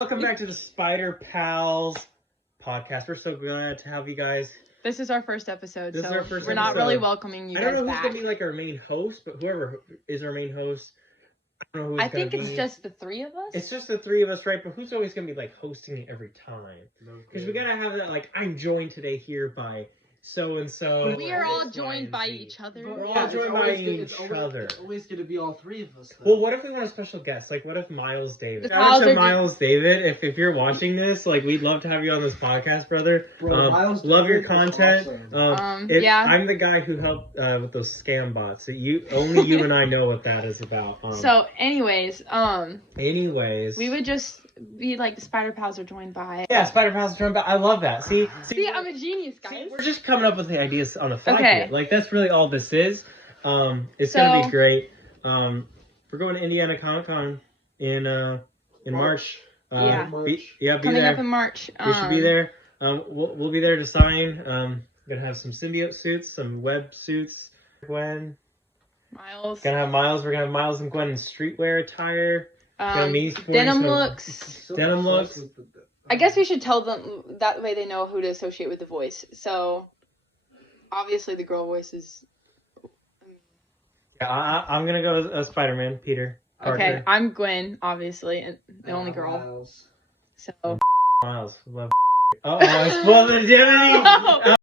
Welcome back to the Spider Pals podcast. We're so glad to have you guys. This is our first episode, This is so our first we're not episode. really welcoming you guys back. I don't know who's going to be like our main host, but whoever is our main host, I don't know who's I think gonna it's be. just the three of us. It's just the three of us, right? But who's always going to be like hosting it every time? Because we got to have that, like, I'm joined today here by so-and-so. We are all joined by each other. We're all joined by each other. It's always going to be all three of us. Well, what if we want a special guest? Like, what if Miles David? If Shout out to Miles David. If you're watching this, like, we'd love to have you on this podcast, brother. Bro, Miles love your David content. is awesome. Yeah. I'm the guy who helped with those scam bots. So only you and I know what that is about. So, anyways, we would just be like the Spider Pals are joined by. Yeah, Spider Pals are joined by. I love that. See, I'm a genius, guys. See, we're just coming up with the ideas on the fly. Okay. Here. Like that's really all this is. It's gonna be great. We're going to Indiana Comic Con in March. Yeah. Be Coming there. up in March. We should be there. We'll be there to sign. Gonna have some symbiote suits, some web suits. Gwen. Miles. Gonna have Miles. We're gonna have Miles and Gwen in streetwear attire. Denim looks. Denim looks. I guess we should tell them that way they know who to associate with the voice. So, obviously the girl voice is. Yeah, I'm gonna go as Spider-Man, Peter Parker. Okay, I'm Gwen, obviously, and the only girl. Miles. So. Miles, love. Oh, I spoiled the identity.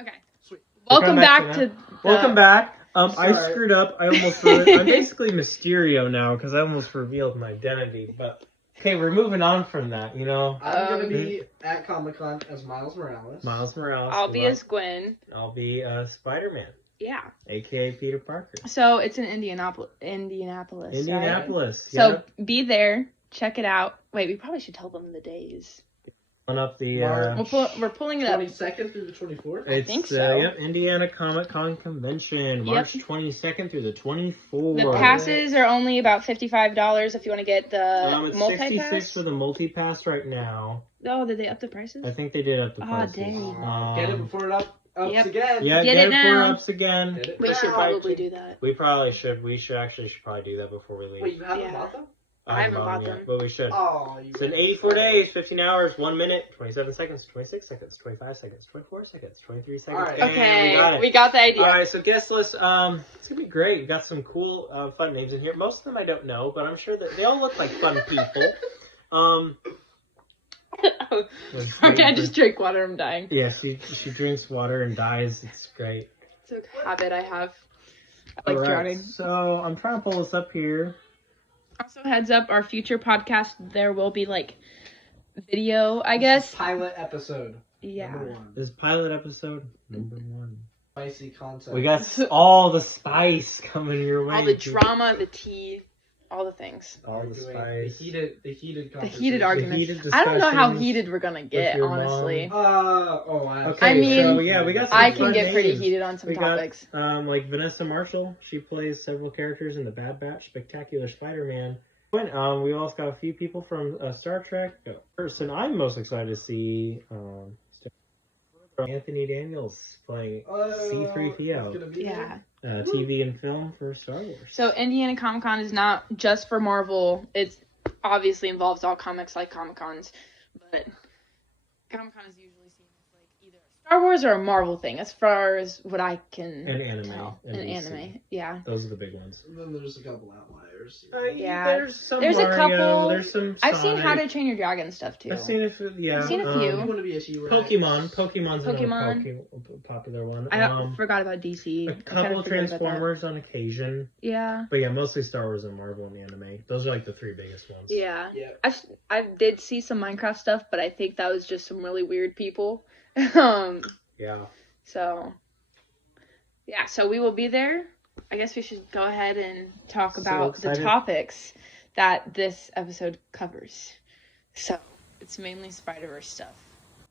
Okay. Sweet. Welcome back to. Welcome back. I Sorry. screwed up. I almost. I'm basically Mysterio now because I almost revealed my identity. But okay, we're moving on from that. You know. I'm going to be at Comic-Con as Miles Morales. Miles Morales. I'll be as Gwen. I'll be Spider-Man, Yeah. aka Peter Parker. So it's in Indianapolis. Indianapolis. Right? Yep. So be there. Check it out. Wait, we probably should tell them the days. On up the. We're pulling it up. 22nd through the 24th? It's, think so. Yep, Indiana Comic Con Convention, March 22nd through the 24th. The passes are only about $55 if you want to get the it's multi-pass. $66 for the multi-pass right now. Oh, did they up the prices? I think they did up the prices. dang. Get it before it ups Yep. again. Yeah, Get get it it before now. it ups again. Get it We should now. probably do that. We probably should. We should probably do that before we leave. Wait, you haven't Yeah. bought them? I haven't bought yet, them. but we should. Oh, It's been 84 days, 15 hours, 1 minute, 27 seconds, 26 seconds, 25 seconds, 24 seconds, 23 seconds. All right. Bam, Okay, we got it. the idea. All right, so guest list. It's gonna be great. You got some cool, fun names in here. Most of them I don't know, but I'm sure that they all look like fun people. Okay, I just drank water. I'm dying. Yeah, she drinks water and dies. It's great. It's a habit I have. I like All right, drowning. so I'm trying to pull this up here. Also, heads up, our future podcast, there will be, like, video, I guess. Pilot episode. Yeah. Number 1. This pilot episode number 1. Spicy content. We got all the spice coming your way. All the drama, the tea, all the things. all the spice. The heated The heated conversation. argument. heated I don't know how discussions heated we're gonna get, your honestly. Okay, I mean, so yeah, we got some I can fun get pretty names. heated on some We topics. got like Vanessa Marshall. She plays several characters in the Bad Batch, Spectacular Spider-Man. We also got a few people from Star Trek. The person I'm most excited to see, Anthony Daniels playing C-3PO. Yeah. TV and film for Star Wars. So Indiana Comic Con is not just for Marvel. It obviously involves all comics like Comic Cons, but Comic Con is usually seen as like either a Star Wars or a Marvel thing, as far as what I can And anime. tell. and And DC. anime, yeah. Those are the big ones. And then there's a couple outliers. Yeah. There's some There's a Mario, couple. There's some I've seen How Sonic. to Train Your Dragon stuff too. I've seen a few, yeah. I've seen a few. You want to be a She-Ra. Pokemon's Pokemon. another popular one. I forgot about DC. A I kinda couple of forgot about that. Transformers on occasion. Yeah. But yeah, mostly Star Wars and Marvel and anime. Those are like the 3 biggest ones. Yeah. Yeah. I did see some Minecraft stuff, but I think that was just some really weird people. Yeah. So, yeah, so we will be there. I guess we should go ahead and talk So about the excited. topics that this episode covers. So, it's mainly Spiderverse stuff.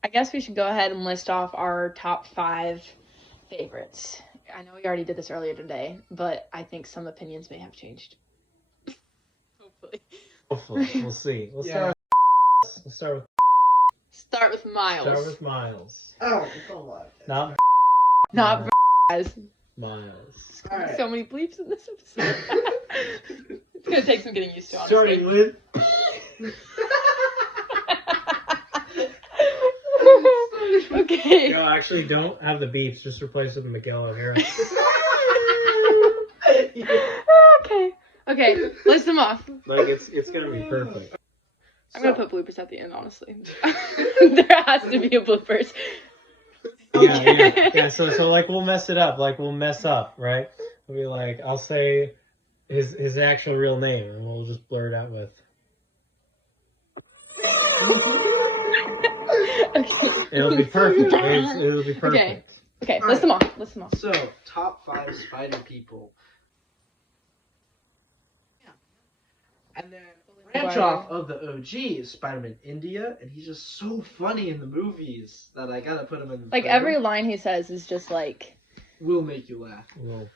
I guess we should go ahead and list off our top 5 favorites. I know we already did this earlier today, but I think some opinions may have changed. Hopefully. Hopefully. We'll see. We'll Yeah. start Start with Miles. with Miles. Oh, come on. Not Not guys. Miles. All right. So many bleeps in this episode. It's gonna take some getting used to, honestly. Starting with No, actually, don't have the beeps. Just replace it with Miguel O'Hara. Okay, list them off. Like it's gonna be perfect. I'm gonna put bloopers at the end, honestly. There has to be a bloopers. Yeah. So like we'll mess it up. Like we'll mess up, right? We'll be like, I'll say his actual real name, and we'll just blur it out with. Okay. It'll be perfect. It'll be perfect. Okay, list them off. So, top 5 spider people. Yeah. And then branch off of the OG is Spider-Man India, and he's just so funny in the movies that I gotta put him in the Like, every line he says is just like... Will make you laugh.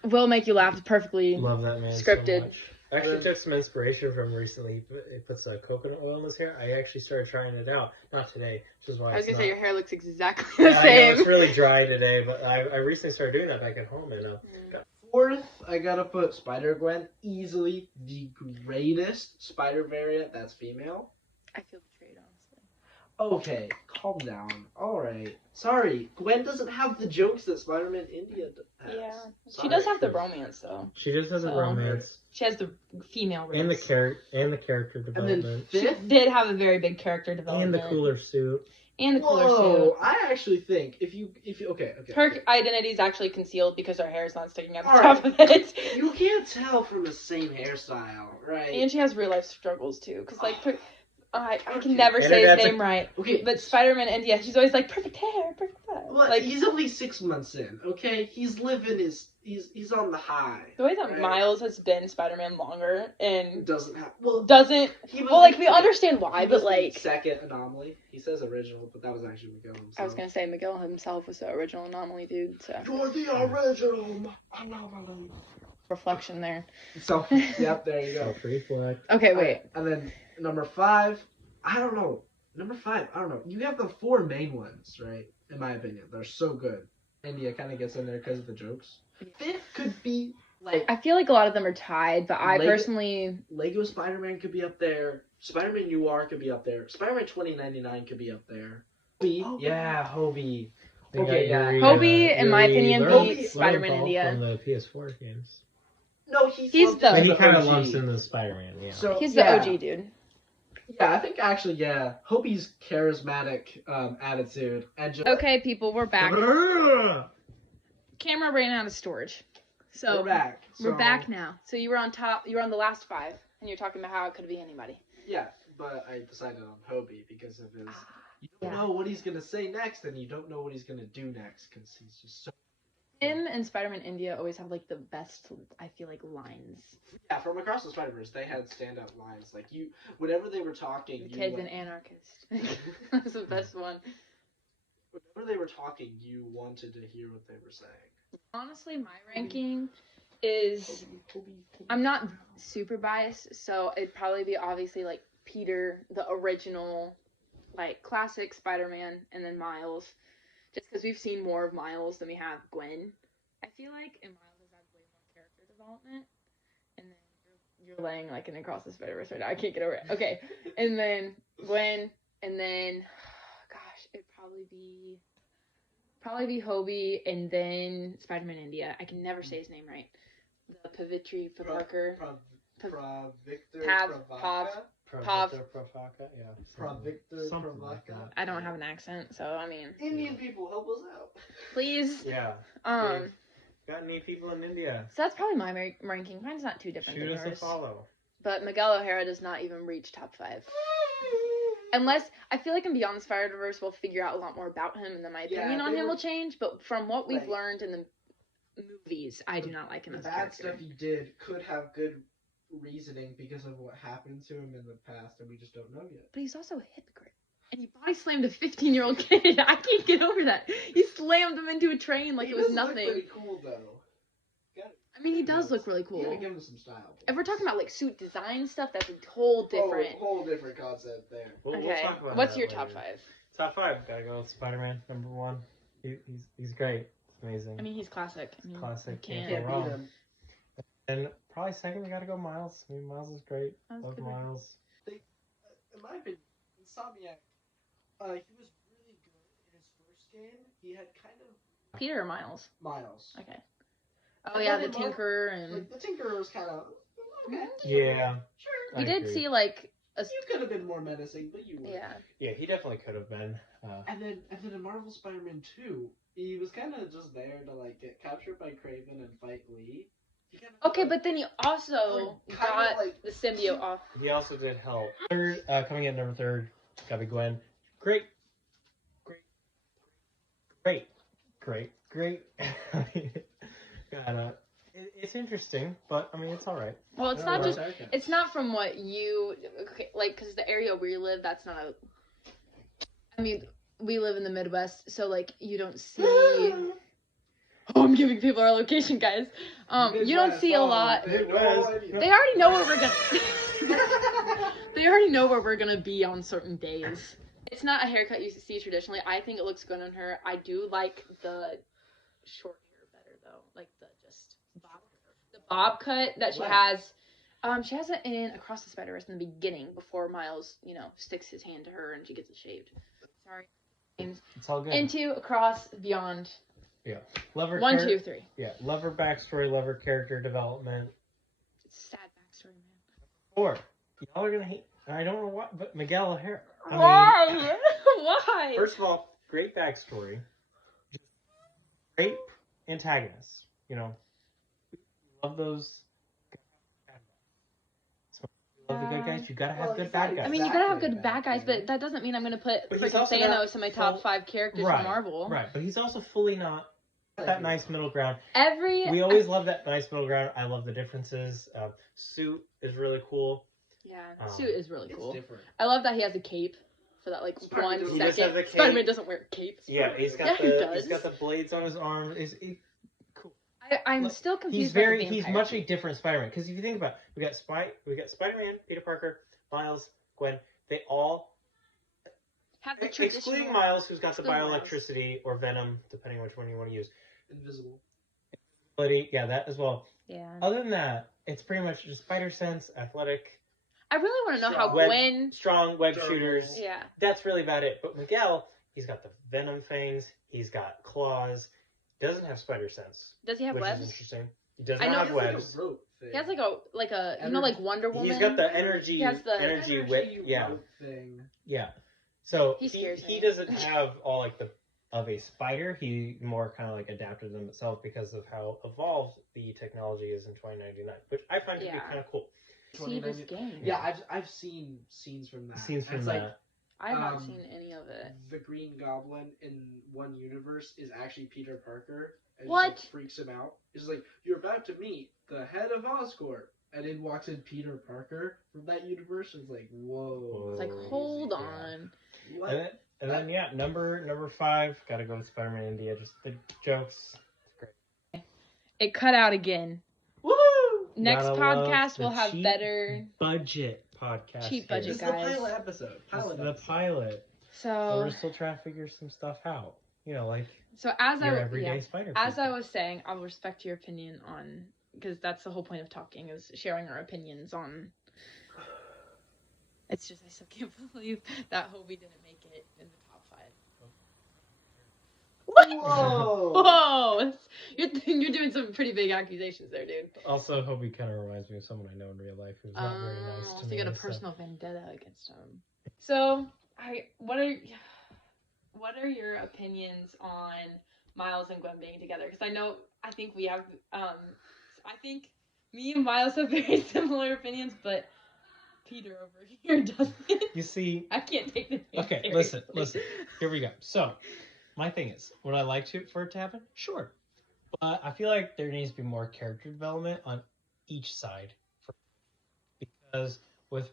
Will make you laugh. Perfectly love that man scripted. So much. I actually took some inspiration from recently. He puts coconut oil in his hair. I actually started trying it out. Not today, which is why I was it's gonna say not. your hair looks exactly the I same. know, it's really dry today, but I recently started doing that back at home, and Fourth, I gotta put Spider-Gwen. Easily the greatest spider variant that's female. I feel betrayed, honestly. Okay, calm down. Alright. Sorry, Gwen doesn't have the jokes that Spider-Man India has. Yeah, Sorry. she does have the romance though. she just has a So- romance She has the female and the race. character And development then She fifth, did have a very big character and development. the cooler suit. And the cooler whoa, suit. I actually think if you okay. Her identity is actually concealed because her hair is not sticking out the All top of it. You can't tell from the same hairstyle, right? And she has real life struggles too, because like I Okay. can never And say his that's name right. Okay, But Spider-Man India, she's always like perfect hair, perfect hair. well, Like he's only 6 months in. Okay, he's living his. He's on the high. the way that right? Miles has been Spider-Man longer and Doesn't have well. doesn't. He was Well, like the- we understand why, he but was the like second anomaly. He says original, but that was actually Miguel himself. I was gonna say Miguel himself was the original anomaly dude. So You're the original anomaly. reflection there. So, yep, there you go. Reflect. Okay, wait. And then number 5, I don't know. Number 5, I don't know. You have the 4 main ones, right? In my opinion, they're so good. India kind of gets in there because of the jokes. 5th could be like I feel like a lot of them are tied, but I Lego- personally Lego Spider-Man could be up there. Spider-Man Noir could be up there. Spider-Man 2099 could be up there. Hobie. Yeah, Hobie. Okay, yeah. Hobie, in my opinion, beats Spider-Man India. From the PS4 games. No, He's lumped the- into But he kind of OG. lumps into the Spider-Man, yeah. So, He's yeah. the OG dude. Yeah, I think actually, yeah. Hobie's charismatic attitude and just Okay, people, we're back. Brrr. Camera ran out of storage. So we're back. we're So, back now. So you were on top. You were on the last 5, and you're talking about how it could be anybody. Yeah, but I decided on Hobie because of his. You don't Yeah. know what he's gonna say next, and you don't know what he's gonna do next because he's just so. Him and Spider-Man India always have like the best, I feel like, lines. Yeah, from Across the Spider-Verse, they had standout lines. Like you, whenever they were talking, The you kid's went- an anarchist. That's the best one. whenever they were talking, you wanted to hear what they were saying. Honestly, my ranking is I'm not super biased, so it'd probably be obviously like Peter, the original, like classic Spider-Man, and then Miles. Just because we've seen more of Miles than we have Gwen. I feel like, and Miles has had way more character development. And then you're laying like an Across the Spider-Verse right now. I can't get over it. Okay, and then Gwen, and then gosh, it'd probably be Hobie, and then Spider-Man India. I can never say his name right. The Pavitri Parker. Victor Pav. Pravaka, yeah. Victor Something like that. I don't have an accent, so I mean, Indian people, help us out. please. Yeah. Um, Got any people in India? so that's probably my ranking. Mine's not too different Shoot than us a yours. follow. But Miguel O'Hara does not even reach top 5. Unless, I feel like in Beyond the Spider-Verse, we'll figure out a lot more about him, and then my Yeah, opinion on they him were- will change. But from what we've Like- learned in the movies, I do not like him The as a bad character. stuff he did could have good reasoning because of what happened to him in the past, and we just don't know yet. But he's also a hypocrite. And he body slammed a 15-year-old kid. I can't get over that. He slammed him into a train like He it was does look nothing. pretty cool though. I mean, he does look really You gotta cool. give him some style. If we're talking about like suit design stuff, that's a whole different. Whole different concept there. We'll Okay, talk about what's that your later. top 5? Top 5. Gotta go with Spider-Man, number 1. He's great. It's amazing. I mean, he's classic. I mean, Classic, you can't can't. go wrong. And probably second, we gotta go Miles. I mean, Miles is great. Miles Love could be- Miles. In my opinion, Insomniac, he was really good in his first game, he had kind of Peter or Miles? Miles. Okay. Oh And yeah, then the in Tinkerer and Like the Tinkerer was kind of okay. Yeah. Sure. we I did agree. see like a You could have been more menacing, but you were. yeah. Yeah, he definitely could have been. And then in Marvel Spider-Man 2, he was kind of just there to like get captured by Kraven and fight Lee. Okay, but then he also Kinda got like- the symbiote off. He also did help. Third, coming in number 3, gotta be Gwen. Great. It's interesting, but I mean, it's all right. Well, it's I not don't just. know, Sarah. It's not from what you like, because the area where you live, that's not a. I mean, we live in the Midwest, so like you don't see. Oh, I'm giving people our location, guys. You don't see a lot. Midwest. They already know where we're gonna. They already know where we're gonna be on certain days. It's not a haircut you see traditionally. I think it looks good on her. I do like the short hair better though, like the just bob cut that she has. She has it in Across the Spiderverse in the beginning before Miles, sticks his hand to her and she gets it shaved. Sorry. It's all good. Into Across Beyond. Yeah. Love her 1, 2, 3. Yeah. Love her backstory, love her character development. It's a sad backstory, man. 4. Y'all are gonna hate. I don't know why, but Miguel O'Hara. Why? Why? First of all, great backstory. Great antagonists. Love those. So you love the good guys. You gotta have good bad guys. I mean, you gotta have good bad guys, but that doesn't mean I'm gonna put But he's freaking also Thanos in my top full- 5 characters Right, from Marvel. Right, but he's also fully not that nice middle ground. We always love that nice middle ground. I love the differences. Suit is really cool. Yeah, suit is really cool. Different. I love that he has a cape for that Spider-Man 1 does second. have a cape. Spider-Man doesn't wear capes. Yeah, he's Yeah, he does. he's got the blades on his arm. Cool. I'm still confused. He's much a different Spider-Man, because if you think about it, we got Spider-Man, Peter Parker, Miles, Gwen. They all have the excluding Miles, who's got the Still Miles. bioelectricity or Venom, depending on which one you want to use. Invisible. But yeah, that as well. Yeah. Other than that, it's pretty much just spider sense, athletic, I really want to know how web- Gwen. strong web Durable. shooters. Yeah. That's really about it. But Miguel, he's got the Venom fangs. He's got claws. Doesn't have spider sense. Does he have which webs? is interesting. He does I not know- have He has like webs. a rope thing. He has like a like Wonder Woman. He's got the energy. He has the energy whip. Yeah, rope thing. yeah. So He scares me. he doesn't have all like the of a spider. He more kind of like adapted them itself because of how evolved the technology is in 2099, which I find to be Yeah. kind of cool. See this game. Yeah, I've seen scenes from that. Scenes from It's that. like I haven't seen any of it. the Green Goblin in one universe is actually Peter Parker. And What? Just, like, freaks him out. It's like, you're about to meet the head of Oscorp. And in walks in Peter Parker from that universe. It's like, whoa. It's like, Oh, hold yeah. on. What? And then yeah, number 5, gotta go with Spider-Man India. Just the jokes. It cut out again. Woo! Next Gotta love podcast the will have cheap better. budget podcast. Cheap here. budget, This is the guys. pilot episode. This is the episode. pilot. So So we're still trying to figure some stuff out. Like as your I everyday spider. as I people. was saying, I'll respect your opinion on, because that's the whole point of talking, is sharing our opinions on. It's just I still can't believe that Hobie didn't make it in the top 5. What? Whoa! Whoa! You're doing some pretty big accusations there, dude. Also, Hobie kind of reminds me of someone I know in real life who's not very nice to So me. you got a personal vendetta against him. So, what are your opinions on Miles and Gwen being together? Because I think we have, I think me and Miles have very similar opinions, but Peter over here doesn't. You see, I can't take this. okay, listen. Here we go. So, my thing is, would I like for it to happen? Sure. But I feel like there needs to be more character development on each side. Because with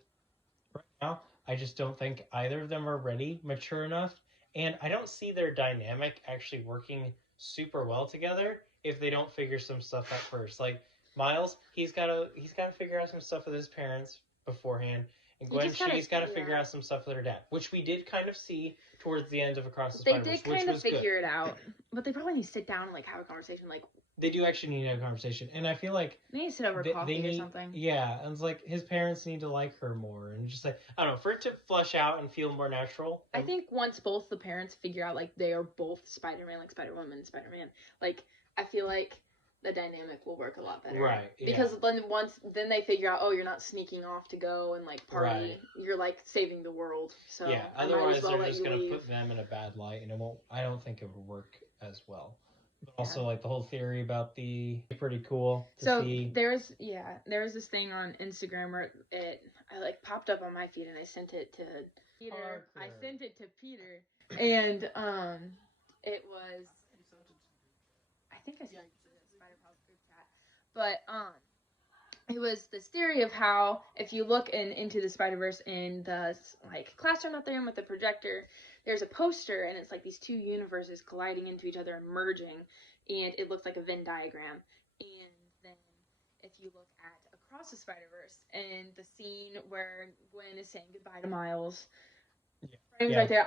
right now, I just don't think either of them are ready, mature enough. And I don't see their dynamic actually working super well together if they don't figure some stuff out first. Like Miles, he's gotta figure out some stuff with his parents beforehand. And Gwen, she's got to figure out some stuff with her dad, which we did kind of see towards the end of Across the Spiderverse, They did which kind of was figure good. it out, but they probably need to sit down and like have a conversation. Like, they do actually need to have a conversation, and I feel like They need to sit over coffee need, or something. Yeah, and it's like his parents need to like her more, and just like I don't know, for it to flush out and feel more natural. I think once both the parents figure out like they are both Spider-Man, like Spider-Woman and Spider-Man, like I feel like the dynamic will work a lot better. Right. Yeah. Because then they figure out, oh, you're not sneaking off to go and like party. Right. You're like saving the world. So yeah. I Otherwise, might as well they're just gonna leave. put them in a bad light, and it won't. I don't think it would work as well. But Yeah. also, like the whole theory about the pretty cool. So see. there was this thing on Instagram where I like popped up on my feed and I sent it to Peter. Parker. I sent it to Peter, and it was. I think I sent it to the Spider Pals group chat, but it was this theory of how if you look into the Spider-Verse in the like classroom that they're in with the projector, there's a poster and it's like these two universes colliding into each other and merging, and it looks like a Venn diagram. And then if you look at across the Spider-Verse and the scene where Gwen is saying goodbye to Miles. Frames right there.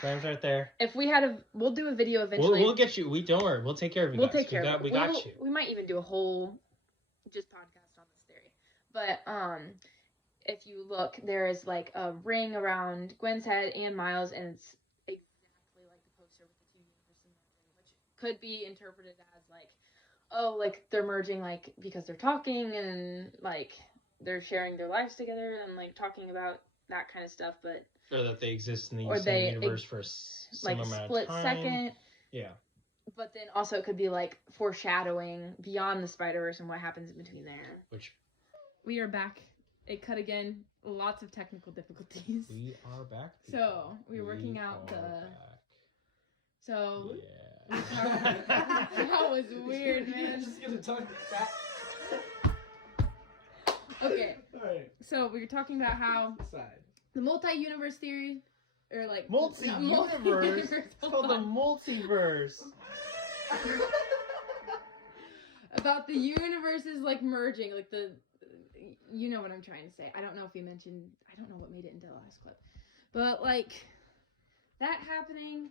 Frames right there. If we had we'll do a video eventually. We'll get you. We don't worry. We'll take care of you. We'll guys. take care of it. We got you. We might even do a whole just podcast on this theory. But if you look, there is like a ring around Gwen's head and Miles, and it's exactly like the poster with the two universes merging, which could be interpreted as like, oh, like they're merging like because they're talking and like they're sharing their lives together and like talking about that kind of stuff, but or that they exist in the same universe for some amount split of time. Second. Yeah. But then also it could be like foreshadowing beyond the Spider-Verse and what happens in between there. Which we are back. It cut again. Lots of technical difficulties. We are back. So we're working out the. Back. So. Yeah. That was weird, man. Just gonna talk back. Okay. Alright. So we were talking about how Side. the multi-universe theory, or like multi-universe. It's called the multiverse. About the universes like merging, like you know what I'm trying to say. I don't know if we mentioned. I don't know what made it into the last clip, but like that happening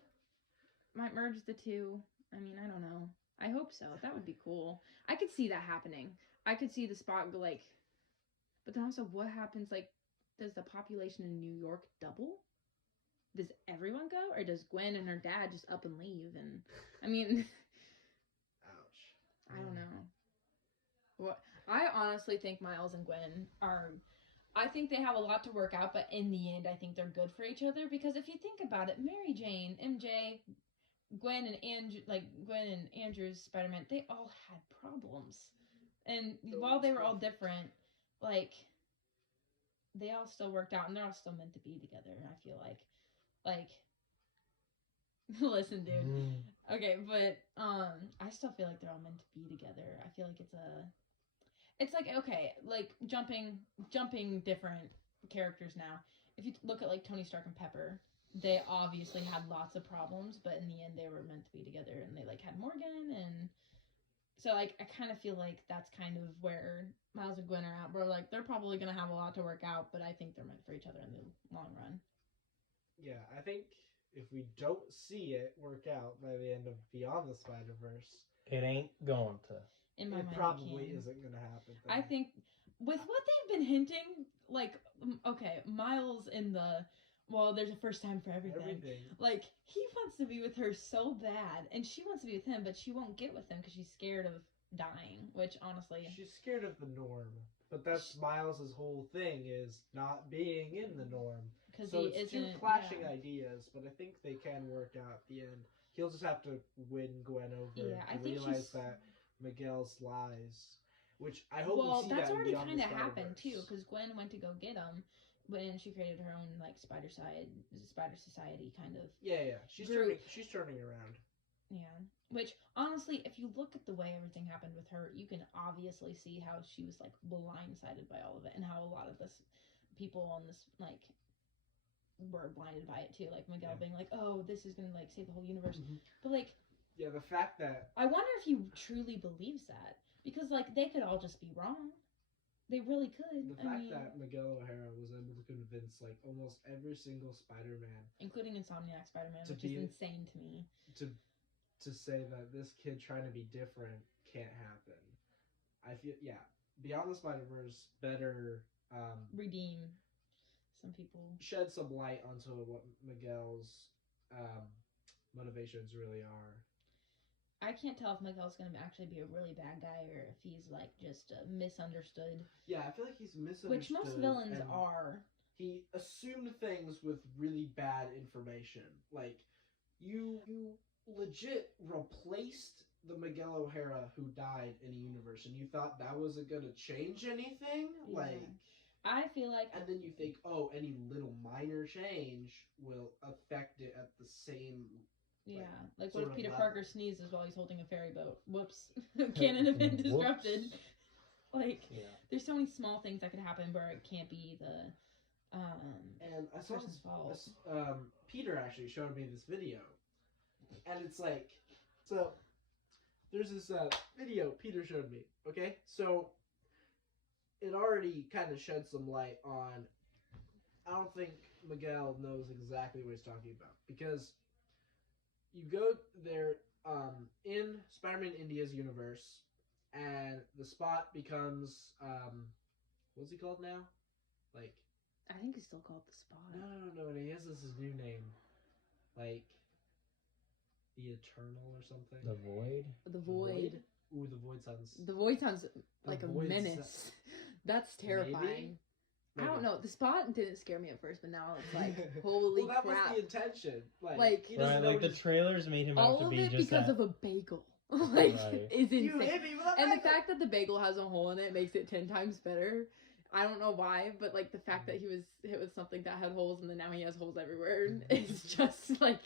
might merge the two. I mean, I don't know. I hope so. That would be cool. I could see that happening. I could see the spot go like. But then also, what happens? Like, does the population in New York double? Does everyone go, or does Gwen and her dad just up and leave? And I mean, ouch. I don't know. What I honestly think Miles and Gwen are. I think they have a lot to work out, but in the end, I think they're good for each other because if you think about it, Mary Jane, MJ, Gwen and Andrew's Spider-Man, they all had problems, and while they were all different, like they all still worked out, and they're all still meant to be together. I feel like, listen, dude. Okay, but I still feel like they're all meant to be together. I feel like it's like okay, like jumping different characters now. If you look at like Tony Stark and Pepper, they obviously had lots of problems, but in the end they were meant to be together, and they like had Morgan, and so like I kind of feel like that's kind of where Miles and Gwen are at. Where like they're probably gonna have a lot to work out, but I think they're meant for each other in the long run. Yeah, I think if we don't see it work out by the end of Beyond the Spider-Verse, it ain't going to. In my mind, probably isn't going to happen. I think with what they've been hinting, like, okay, Miles in the, well, there's a first time for everything. Like, he wants to be with her so bad, and she wants to be with him, but she won't get with him because she's scared of dying, which, honestly... She's scared of the norm, but that's Miles' whole thing, is not being in the norm. So it's two clashing ideas, but I think they can work out at the end. He'll just have to win Gwen over to realize that Miguel's lies, which I hope we see that's that already kind of happened too, because Gwen went to go get him when she created her own like Spider Society kind of. Yeah. She's turning around. Yeah, which honestly, if you look at the way everything happened with her, you can obviously see how she was like blindsided by all of it, and how a lot of this people on this like were blinded by it too, like Miguel being like, "Oh, this is gonna like save the whole universe," but like. Yeah, the fact that... I wonder if he truly believes that. Because, like, they could all just be wrong. They really could. The fact that Miguel O'Hara was able to convince, like, almost every single Spider-Man... Including Insomniac Spider-Man, which is insane to me. To say that this kid trying to be different can't happen. I feel Beyond the Spider-Verse better Redeem some people. Shed some light onto what Miguel's motivations really are. I can't tell if Miguel's gonna actually be a really bad guy or if he's like just misunderstood. Yeah, I feel like he's misunderstood. Which most villains are. He assumed things with really bad information. Like, you legit replaced the Miguel O'Hara who died in a universe, and you thought that wasn't gonna change anything? Yeah. Like, I feel like... And then you think, oh, any little minor change will affect it at the same... Yeah, like what if Peter Parker sneezes while he's holding a ferry boat? Whoops. Canon event disrupted. Like, there's so many small things that could happen where it can't be the and I saw person's fault. Peter actually showed me this video. And it's like, so, there's this video Peter showed me, okay? So, it already kind of shed some light on, I don't think Miguel knows exactly what he's talking about. Because you go there in Spider-Man India's universe, and the Spot becomes, what's he called now? Like... I think he's still called the Spot. No, he has this new name. Like, the Eternal or something. The Void? The Void. Ooh, the Void sounds... The Void sounds like a menace. That's terrifying. Maybe? I don't know. The Spot didn't scare me at first, but now it's like, holy crap. Well, that was the intention. Like he doesn't know the trailers made him out to be just all of it because of a bagel. Like, is insane. You hit me with a bagel. And the fact that the bagel has a hole in it makes it 10 times better. I don't know why, but like the fact that he was hit with something that had holes and then now he has holes everywhere is just like,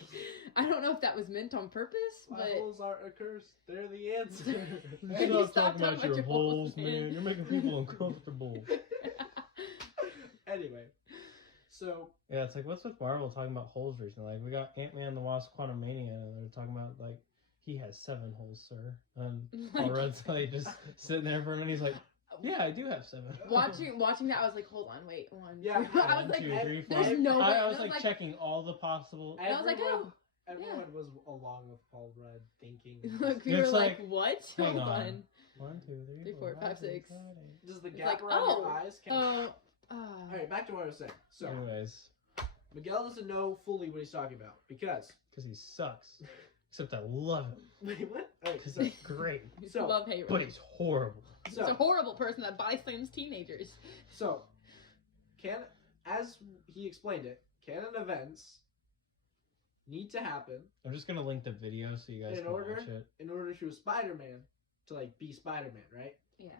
I don't know if that was meant on purpose, but... My holes aren't a curse. They're the answer. Stop talking about your holes, man. You're making people uncomfortable. Anyway, so... Yeah, it's like, what's with Marvel talking about holes recently? Like, we got Ant-Man the Wasp Quantumania, and they're talking about, like, he has 7 holes, sir. And Paul Rudd's like just sitting there for a minute, he's like, yeah, I do have 7. Watching that, I was like, hold on, wait, 1. Yeah, I was like, 2, 3, 4. there's no way. I was like checking all the possible. Everyone was along with Paul Rudd thinking. Look, we were like, what? Hang hold on. 1, 2, 3, 4, 5, 6. Does the gap around your eyes count? Alright, back to what I was saying. So, anyways, Miguel doesn't know fully what he's talking about because he sucks. Except I love him. Wait, what? Because he's great. So, love hate. But he's horrible. He's a horrible person that bystands teenagers. So, as he explained it, canon events need to happen. I'm just gonna link the video so you guys can watch it. In order for Spider-Man to like be Spider-Man, right? Yeah.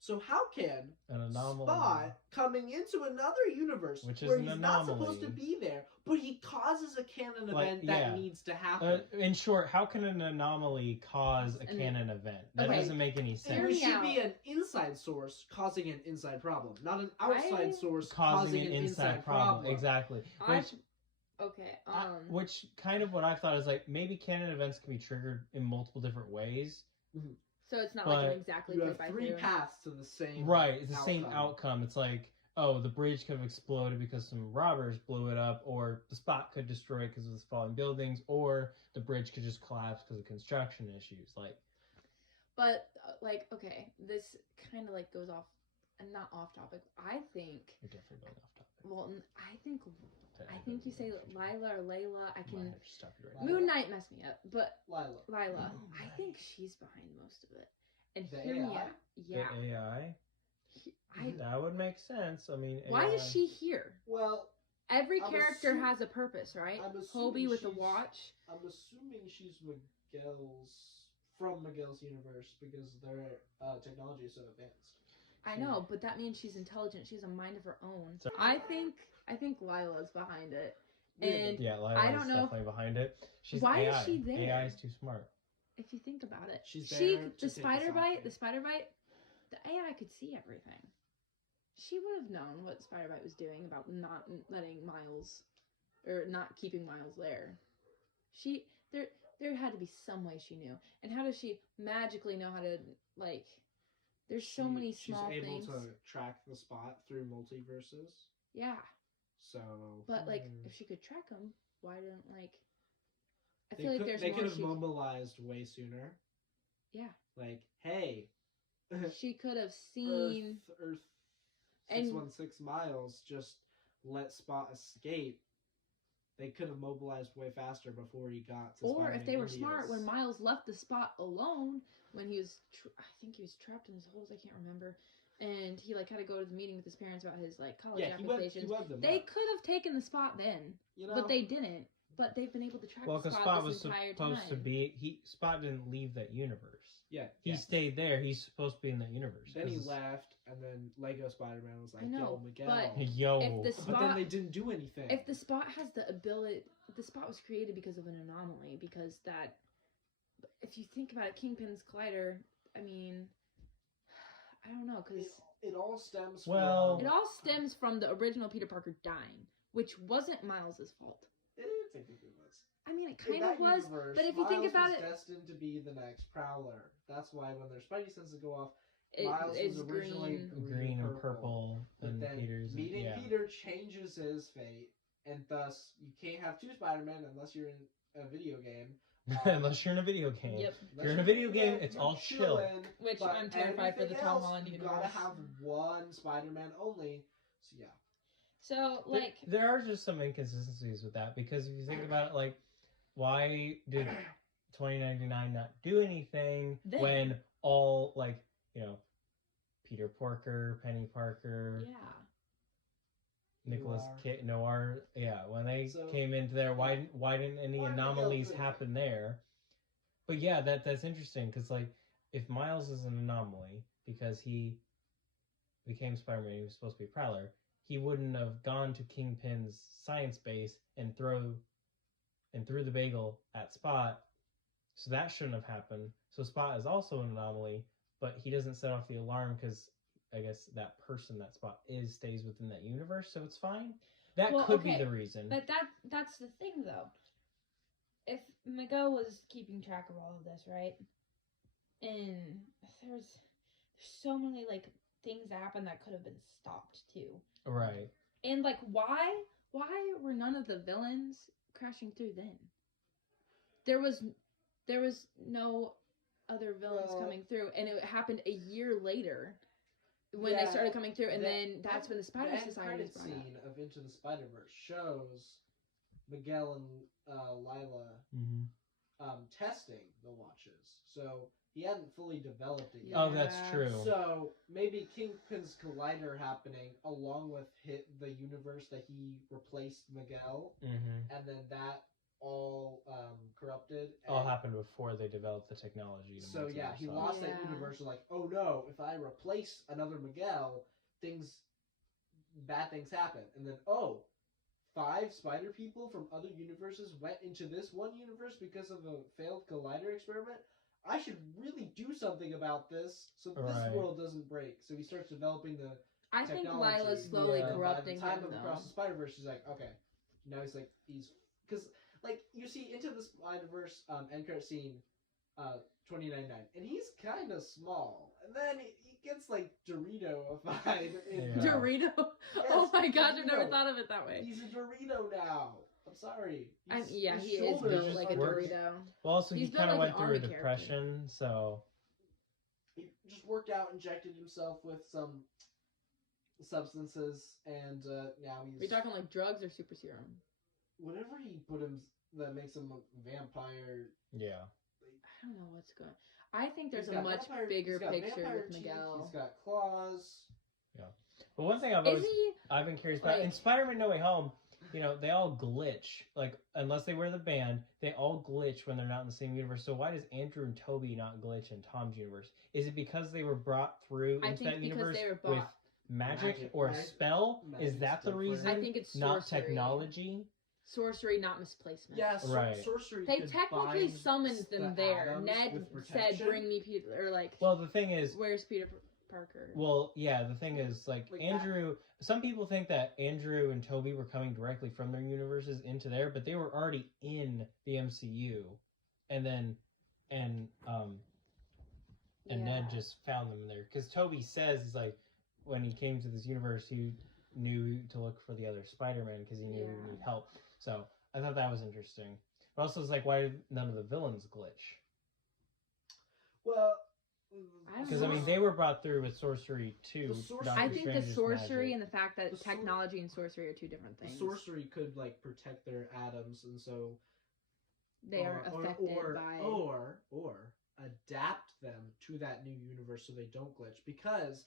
So how can an anomaly Spot coming into another universe where he's not supposed to be there, but he causes a canon event that needs to happen? In short, how can an anomaly cause a canon event? That doesn't make any sense. It should be an inside source causing an inside problem, not an outside source causing an inside problem. Exactly. Which kind of what I thought is like maybe canon events can be triggered in multiple different ways. Mm-hmm. So it's not like an exactly you have 3 paths to the same it's the same outcome. It's like, oh, the bridge could have exploded because some robbers blew it up, or the Spot could destroy it because of the falling buildings, or the bridge could just collapse because of construction issues. But okay, this kind of like goes off, and not off topic. I think you're definitely going off topic. Well, I think you say Lila or Layla. I can. Right Moon Knight messed me up, but Lila. I think she's behind most of it. And the hear me AI? out. Yeah. The AI. That would make sense. I mean, why is she here? Well, every character has a purpose, right? Hobie with the watch. I'm assuming she's from Miguel's universe because their technology is so advanced. I know, but that means she's intelligent. She has a mind of her own. So I think Lila's behind it. And Lila I don't know definitely behind it. Why AI. is she there? AI is too smart. If you think about it, the spider bite, the AI could see everything. She would have known what Spider-Bite was doing about not letting Miles, or not keeping Miles there. There had to be some way she knew. And how does she magically know how to, like... There's so many small things. She's able to track the Spot through multiverses. Yeah. So... But, if she could track them, why didn't, I they feel like there's they more could have mobilized way sooner. Yeah. Like, hey, She could have seen Earth and 616 Miles just let Spot escape. They could have mobilized way faster before he got to or Spider-Man if they were India's. smart, when Miles left the spot alone, when he was, I think he was trapped in his holes, I can't remember, and he like had to go to the meeting with his parents about his like college applications. They could have taken the spot then, but they didn't. But they've been able to track the Spot this entire time. Supposed to be Spot didn't leave that universe. Yeah, he stayed there. He's supposed to be in that universe. Then he left, and then Lego Spider-Man was like, I know, "Yo, Miguel." But yo, if the Spot, but then they didn't do anything. If the Spot has the ability, the Spot was created because of an anomaly. Because that, if you think about it, Kingpin's collider. I mean, I don't know, because it all stems. It all stems from the original Peter Parker dying, which wasn't Miles's fault. It technically was. I mean, it kind of was, universe, but if you think about it, destined to be the next Prowler. That's why when their Spidey senses go off, it Miles is was originally green and purple, but then Peter's meeting Peter changes his fate, and thus you can't have two Spider-Men unless you're in a video game. Unless you're in a video game. Yep. If you're in a video game, it's all chill. Which I'm terrified for the Tom Holland universe. You gotta have one Spider-Man only. So yeah. So like there are just some inconsistencies with that, because if you think about it, like, why did 2099 not do anything when all, like, you know, Peter Parker, Penny Parker, Nicholas Noir, when they came into there, why didn't any anomalies happen there? But yeah, that's interesting, because like, if Miles is an anomaly because he became Spider-Man, he was supposed to be Prowler, he wouldn't have gone to Kingpin's science base and threw the bagel at Spot, so that shouldn't have happened. So Spot is also an anomaly, but he doesn't set off the alarm because I guess that person that Spot stays within that universe, so it's fine. That could be the reason. But that's the thing, though. If Miguel was keeping track of all of this, right? And there's so many like things that happened that could have been stopped too. Right. And like, why were none of the villains crashing through then? There was no other villains coming through, and it happened a year later when they started coming through, and then that's when the Spider Society was brought up. The scene of Into the Spider-Verse shows Miguel and Lila testing the watches, so he hadn't fully developed it yet. Oh, that's true. So maybe Kingpin's collider happening along with the universe that he replaced Miguel, and then that all corrupted. All happened before they developed the technology. So yeah, he lost that universe. Like, oh no, if I replace another Miguel, bad things happen. And then 5 spider people from other universes went into this one universe because of a failed collider experiment. I should really do something about this so this world doesn't break. So he starts developing the I think Lila's slowly corrupting him, by the time of Across the Spider-Verse, she's like, okay. Now he's because, like, you see Into the Spider-Verse end credit scene 2099, and he's kind of small. And then he gets, like, Dorito-ified. Dorito? Yes, oh my gosh, I've never thought of it that way. He's a Dorito now. I'm sorry. He is built like a Dorito. Well, also, he kind of went through a depression, so... He just worked out, injected himself with some substances, and now he's... Are you talking like drugs or super serum? Whatever he put him that makes him a vampire. Yeah. I don't know what's going on. I think there's a much bigger picture with Miguel. He's got claws. Yeah. But one thing I've been curious about, in Spider-Man No Way Home, you know, they all glitch. Like, unless they wear the band, they all glitch when they're not in the same universe. So why does Andrew and Toby not glitch in Tom's universe? Is it because they were brought through into that universe with magic or a spell? Is that the reason? I think it's sorcery. Not technology? Sorcery, not misplacement. Yeah, right. Sorcery. They technically summoned them there. Ned said, "Bring me Peter," or like. Well, the thing is, where's Peter Parker? Well, yeah, the thing is, like Andrew. Some people think that Andrew and Toby were coming directly from their universes into there, but they were already in the MCU, and Ned just found them there because Toby says, like, when he came to this universe, he knew to look for the other Spider-Man because he knew he would need help. So I thought that was interesting. But also, it's like, why did none of the villains glitch? Well, Because I mean, they were brought through with sorcery too. I think the sorcery magic. and the fact that technology and sorcery are two different things. The sorcery could like protect their atoms, and so they are affected by or adapt them to that new universe so they don't glitch. Because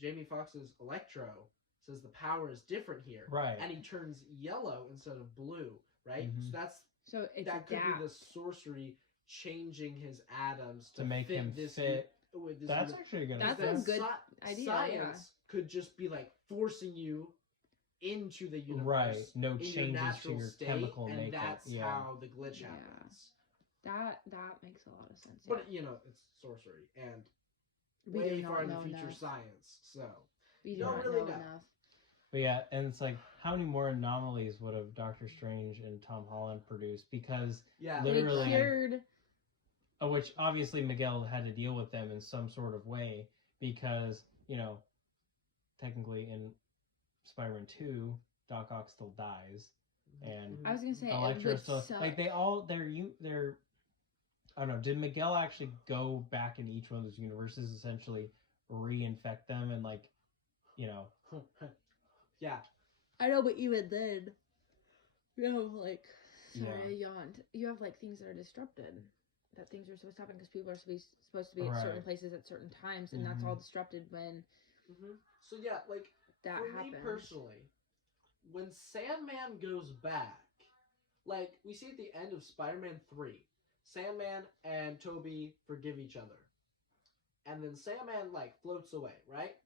Jamie Foxx's Electro says the power is different here, right? And he turns yellow instead of blue, right? Mm-hmm. That could be the sorcery changing his atoms to make him fit. That's actually a good idea. That's a good idea. Science could just be like forcing you into the universe, right? No changes to your state, chemical and makeup. That's how the glitch happens. That makes a lot of sense. But it's sorcery and way far in the future science, so we don't really know enough. But yeah, and it's like, how many more anomalies would have Doctor Strange and Tom Holland produced? Because literally, they cured. Which obviously Miguel had to deal with them in some sort of way because, technically in Spider-Man 2, Doc Ock still dies. And I was going to say, Electro still, like they're I don't know, did Miguel actually go back in each one of those universes, essentially reinfect them and Yeah. I know, but even then, you have I yawned. You have things that are disrupted. That things are supposed to happen because people are supposed to be at certain places at certain times, and that's all disrupted when. Mm-hmm. So yeah, that for happens. Me personally, when Sandman goes back, we see at the end of Spider-Man 3, Sandman and Tobey forgive each other, and then Sandman floats away, right?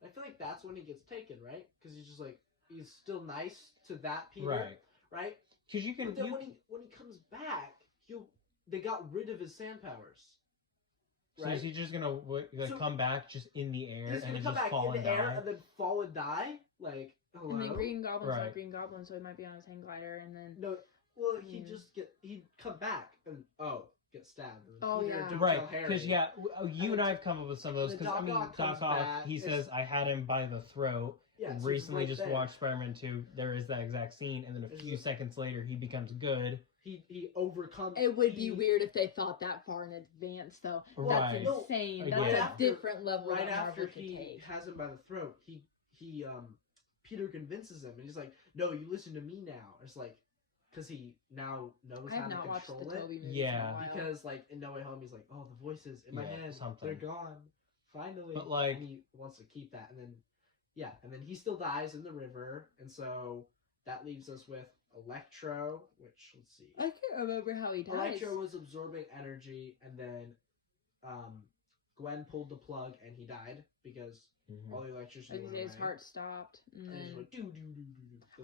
And I feel like that's when he gets taken, right? Because he's just he's still nice to that Peter, right? Because you can. But then when he comes back, they got rid of his sand powers. Right? So is he just gonna come back just in the air and then just fall and die? And then fall and die? Hello? And then Green Goblin's not Green Goblin, so he might be on his hang glider, and then... No, well, he'd come back and, get stabbed. And Peter, right, because, you and I have come up with some of those, because, Doc Ock, he says, I had him by the throat. Yeah, so recently just watched Spider-Man 2, there is that exact scene, and then a few seconds later, he becomes good. He overcomes... It would be weird if they thought that far in advance, though. That's insane. That's a different level right after he has him by the throat, Peter convinces him, and he's like, no, you listen to me now. It's because he now knows how to control it. Yeah. Because, in No Way Home, he's like, oh, the voices in my head, they're gone. Finally. But, and he wants to keep that. And then he still dies in the river, and so that leaves us with Electro, which, let's see. I can't remember how he dies. Electro was absorbing energy, and then Gwen pulled the plug, and he died because all the electricity went away. His heart stopped. And then...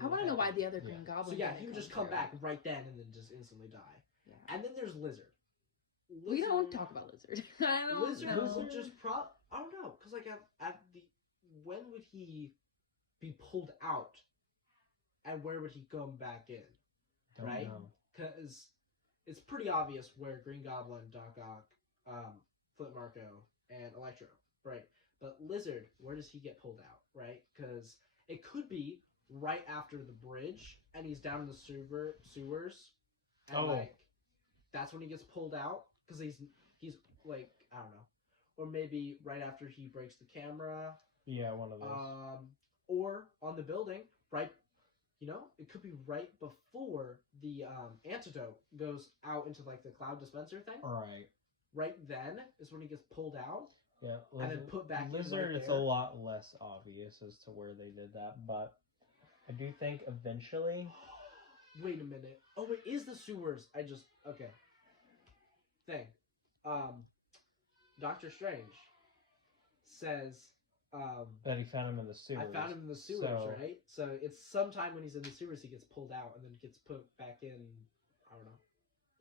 I want to know why the other Green Goblin... So he would just come back right then and then just instantly die. Yeah. And then there's Lizard. We don't talk about Lizard. I don't know. Lizard would just I don't know, because when would he be pulled out? And where would he come back in? Don't know. Because it's pretty obvious where Green Goblin, Doc Ock, Flint Marko, and Electro, right? But Lizard, where does he get pulled out, right? Because it could be right after the bridge, and he's down in the sewers, and that's when he gets pulled out, because he's I don't know, or maybe right after he breaks the camera. Yeah, one of those. Or on the building, right? It could be right before the antidote goes out into the cloud dispenser thing. Right. Right then is when he gets pulled out. Yeah. And then put back Lizard, in right it's a lot less obvious as to where they did that, but I do think eventually. Wait a minute. Oh, it is the sewers. Okay. Thing. Doctor Strange says. That he found him in the sewers. I found him in the sewers, right? So it's sometime when he's in the sewers he gets pulled out and then gets put back in, I don't know,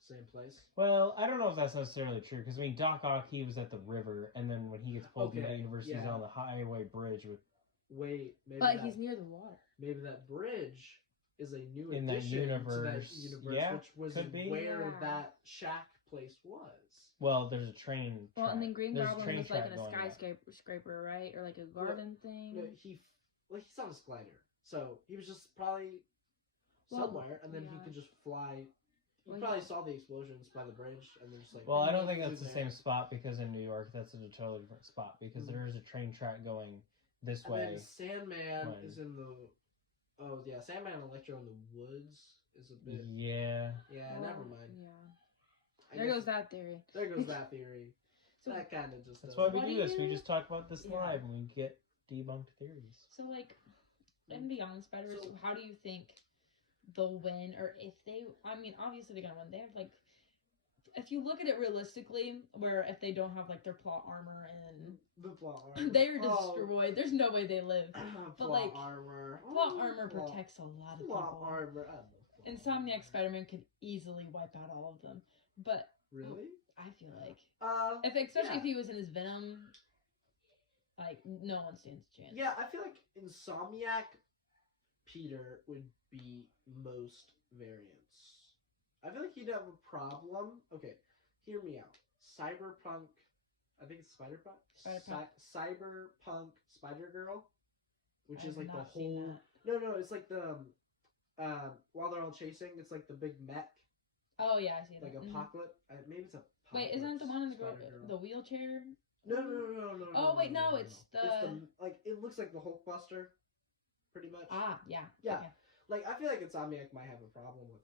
same place. Well, I don't know if that's necessarily true, because Doc Ock, he was at the river, and then when he gets pulled into the universe, he's on the highway bridge with... Wait, maybe But he's near the water. Maybe that bridge is a new in addition that universe. To that universe, which was where that shack place was. Well, there's a train track. Well, and then Green Goblin was in a skyscraper, right? Or a garden thing. No, he's on a glider. So he was just probably somewhere, and then he could just fly You probably saw the explosions by the bridge, and then just like. Well, I don't think that's the same spot because in New York, that's a totally different spot because there is a train track going this way. And then Sandman is in the. Oh yeah, Sandman and Electro in the woods is a bit. Yeah. Yeah, never mind. Yeah. There goes that theory. There goes that theory. So that kind of just. That's why we do this. We just talk about this live and we get debunked theories. So like, and beyond Spider-Verse, how do you think they'll win, or if they? I mean, obviously they're gonna win. They have like, if you look at it realistically, where if they don't have like their plot armor and the plot armor, they're destroyed. There's no way they live. But like, armor. Plot armor protects a lot of people. Plot armor. Insomniac Spider-Man could easily wipe out all of them, but really, I feel like especially if he was in his Venom, like no one stands a chance. Yeah, I feel like Insomniac Peter would be most variants. I feel like he'd have a problem. Okay, hear me out. Cyberpunk, I think it's Spiderpunk. Cyberpunk Spider Girl, which is like the whole. No, it's like the while they're all chasing, it's like the big mech. Oh yeah, I see that. Like Apocalypse. Maybe it's a. Wait, isn't it the one in the wheelchair? No. Oh wait, no, it's the like it looks like the Hulkbuster, pretty much. Ah, yeah. Yeah. Okay. Like I feel like Insomniac might have a problem with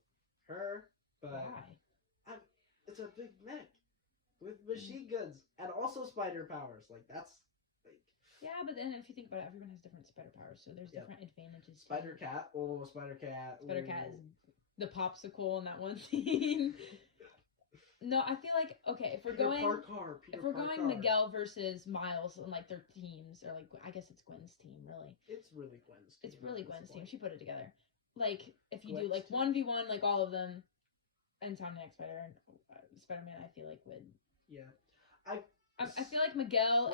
her, but why? It's a big mech with machine guns and also spider powers. Like that's like. Yeah, but then if you think about it, everyone has different spider powers, so there's different advantages. Spider Cat. Oh, Spider Cat. Spider Cat is the popsicle in that one scene. No, I feel like if we're going Miguel versus Miles and like their teams, or like I guess it's Gwen's team, really. It's really Gwen's team. It's really Gwen's team. She put it together. Like if you do like 1v1, like all of them, Insomniac Spider-Man, I feel like would. Yeah, I feel like Miguel,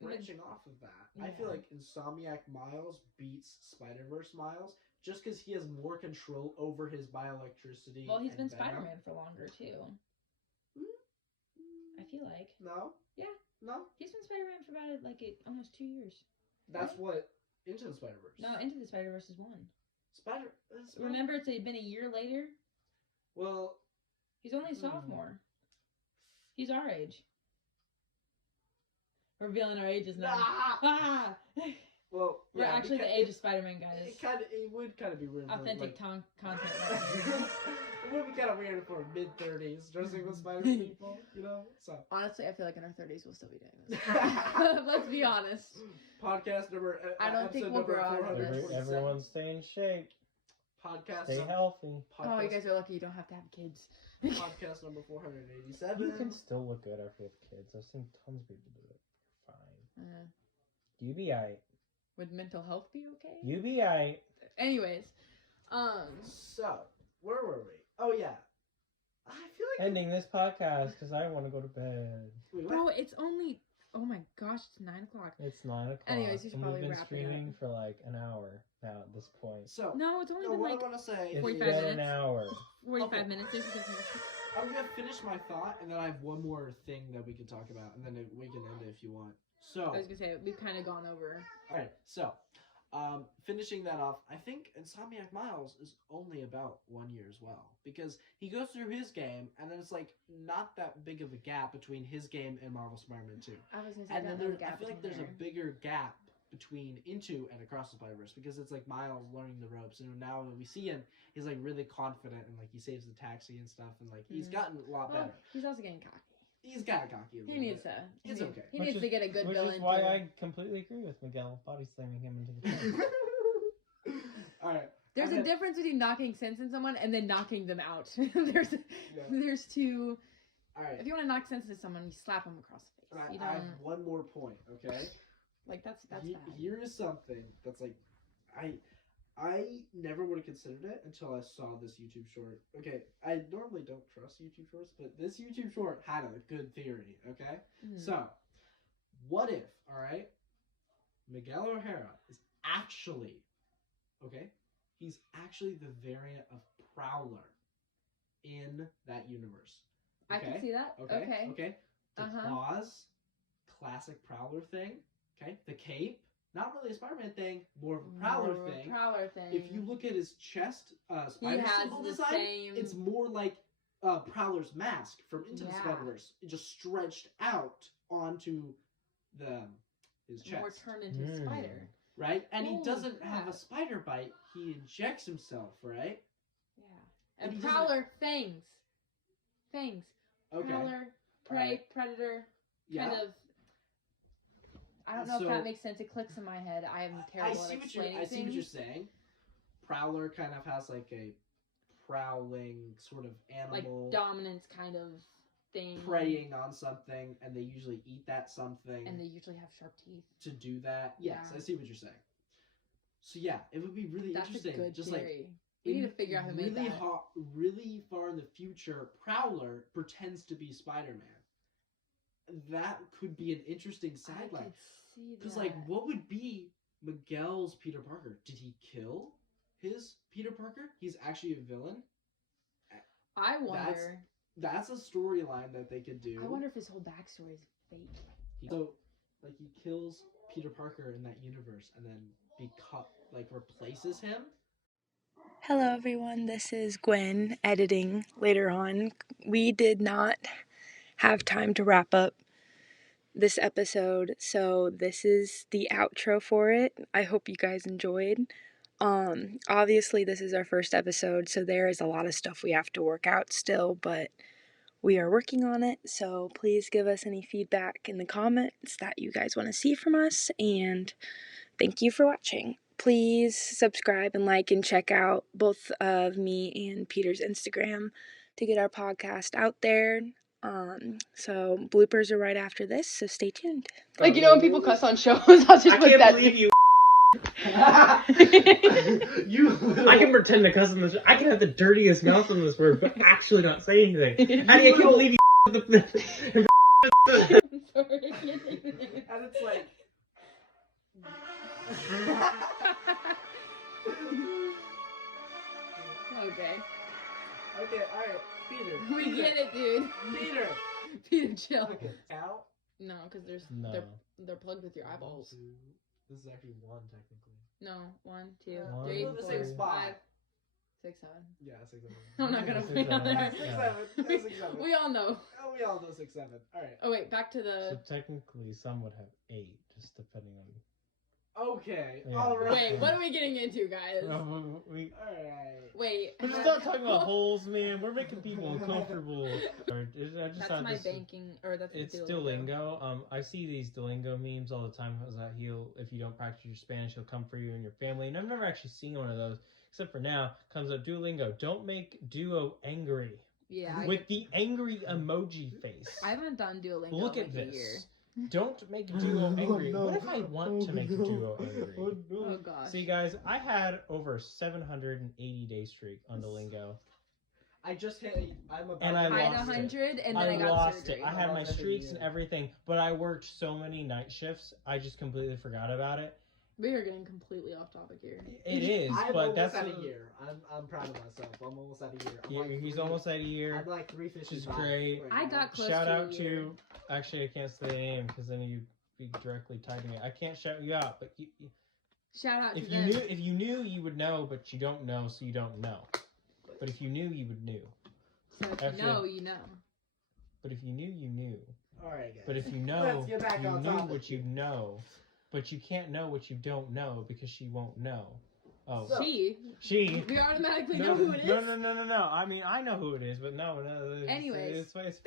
branching off of that, I feel like Insomniac Miles beats Spiderverse Miles just because he has more control over his bioelectricity. Well, he's been Spider-Man for longer too. I feel like. No. Yeah. No. He's been Spider-Man for about almost 2 years. That's what Into the Spider-Verse. No, Into the Spider-Verse is 1. Spider. Remember, it's been a year later. Well. He's only a sophomore. He's our age. Revealing our ages now. Ah! Well, we're actually the age of Spider-Man, guys. It would kind of be weird. Authentic content. It would be kind of weird for mid-30s dressing with Spider-Man people, you know. So honestly, I feel like in our 30s we'll still be doing this. Let's be honest. Podcast number. I don't think we'll grow out of this. Everyone stay in shape. Podcast. Stay healthy. Oh, you guys are lucky you don't have to have kids. Podcast number 487. You can still look good after you have kids. I've seen tons of people do it. You're fine. You be alright. Would mental health be okay? You be alright. Anyways, So where were we? Oh yeah, I feel like ending this podcast because I want to go to bed. Bro, it's only. Oh my gosh, it's 9 o'clock. It's 9 o'clock. Anyways, you should probably we've been wrap streaming it up. for like an hour now at this point. So no, it's only been what like. I want to say it's 45 been minutes. An hour. 45 minutes. I'm gonna finish my thought, and then I have one more thing that we can talk about, and then we can end it if you want. So I was gonna say we've kind of gone over. All right, so finishing that off, I think Insomniac Miles is only about 1 year as well, because he goes through his game, and then it's like not that big of a gap between his game and Marvel Spider-Man 2. I was gonna say, and then I feel like there's a bigger gap between Into and Across the Spider-Verse, because it's like Miles learning the ropes, and now that we see him, he's like really confident, and like he saves the taxi and stuff, and like he's gotten a lot better. He's also getting cocky. He's kind of cocky. He needs to. It's okay. He needs to get a good villain. Which is why I completely agree with Miguel body slamming him into the face. All right. There's a difference between knocking sense in someone and then knocking them out. There's two. All right. If you want to knock sense into someone, you slap them across the face. I have one more point. Okay. Like that's bad. Here is something that's like, I never would have considered it until I saw this YouTube short. Okay, I normally don't trust YouTube shorts, but this YouTube short had a good theory, okay? Mm-hmm. So, what if, all right, Miguel O'Hara is actually, okay, he's actually the variant of Prowler in that universe. Okay? I can see that. Okay. The claws, classic Prowler thing, okay? The cape. Not really a Spider-Man thing, more of a Prowler thing. Prowler thing. If you look at his chest, spider symbol design, it's more like Prowler's mask from Into the Spider-Verse. It just stretched out onto his chest. More turned into a spider. Right? And he Holy doesn't crap. have a spider bite. He injects himself, right? Yeah. And he Prowler, fangs. Fangs. Okay. Prowler, prey, predator, Yeah. kind of... I don't know if that makes sense. It clicks in my head. I am terrible at explaining things. I see what you're saying. Prowler kind of has like a prowling sort of animal. Like dominance kind of thing. Preying on something, and they usually eat that something. And they usually have sharp teeth. To do that. Yes, Yeah. I see what you're saying. So yeah, it would be really interesting. That's a good just theory. Like, we need to figure out who made that. Really far in the future, Prowler pretends to be Spider-Man. That could be an interesting sideline. Because, like, what would be Miguel's Peter Parker? Did he kill his Peter Parker? He's actually a villain? I wonder. That's a storyline that they could do. I wonder if his whole backstory is fake. So, like, he kills Peter Parker in that universe and then replaces him? Hello everyone, this is Gwen editing later on. We did not have time to wrap up this episode, so this is the outro for it. I hope you guys enjoyed. Obviously this is our first episode, so there is a lot of stuff we have to work out still, but we are working on it, so please give us any feedback in the comments that you guys want to see from us, and thank you for watching. Please subscribe and like and check out both of me and Peter's Instagram to get our podcast out there. So bloopers are right after this, so stay tuned. Like, you know when people cuss on shows, I'll just put that. I can't believe you. I can pretend to cuss on this. I can have the dirtiest mouth on this word, but actually not say anything. I can't believe you. I'm sorry, I can't say anything. And it's like... Okay. Okay, alright. Peter. We get it, dude. Peter. Peter, chill. Okay. Out? No, because No. they're plugged with your eyeballs. This is actually one, technically. No, 1, 2, One, 3, the 4, same 5, spot. 6, 7. Yeah, 6, 7. I'm not gonna Six, put it on seven. there. 6, 7. 6, 7. We all know. Oh, we all know 6, 7. Alright. Oh wait, back to So the. technically, some would have 8, just depending on. Okay. Yeah. Alright. Wait, what are we getting into, guys? No, we. Alright. Wait. We're just not talking about holes, man. We're making people uncomfortable. That's my banking, or that's It's Duolingo. Duolingo. I see these Duolingo memes all the time. That if you don't practice your Spanish, he'll come for you and your family. And I've never actually seen one of those, except for now. Comes up Duolingo. Don't make Duo angry. Yeah. With the angry emoji face. I haven't done Duolingo Look in at like a year. this. Don't make Duo angry. no. What if I want to make Duo angry? Oh gosh. See, guys, I had over a 780-day streak on Duolingo. I just hit. I'm about. And I I had lost 100 and then I got lost surgery. it. I had my That's streaks and yeah. everything, but I worked so many night shifts, I just completely forgot about it. We are getting completely off topic here. It is, I'm but almost that's at a year. I'm proud of myself. I'm almost at a year. he's almost at a year, I'm like 355. which is great. I got close Shout to out a year. to. Actually, I can't say the name because then you'd be directly tagging it. I can't shout you out, but Shout out to if them. you knew, you would know, but you don't know, so you don't know. But if you knew, you would knew. So if you know, you know. But if you knew, you knew. Alright, guys. But if you know, Let's get back you on knew topic. what you know. But you can't know what you don't know because she won't know. Oh. So- She. She. We automatically No, know who it is. no. I mean, I know who it is, but no. Anyways. It's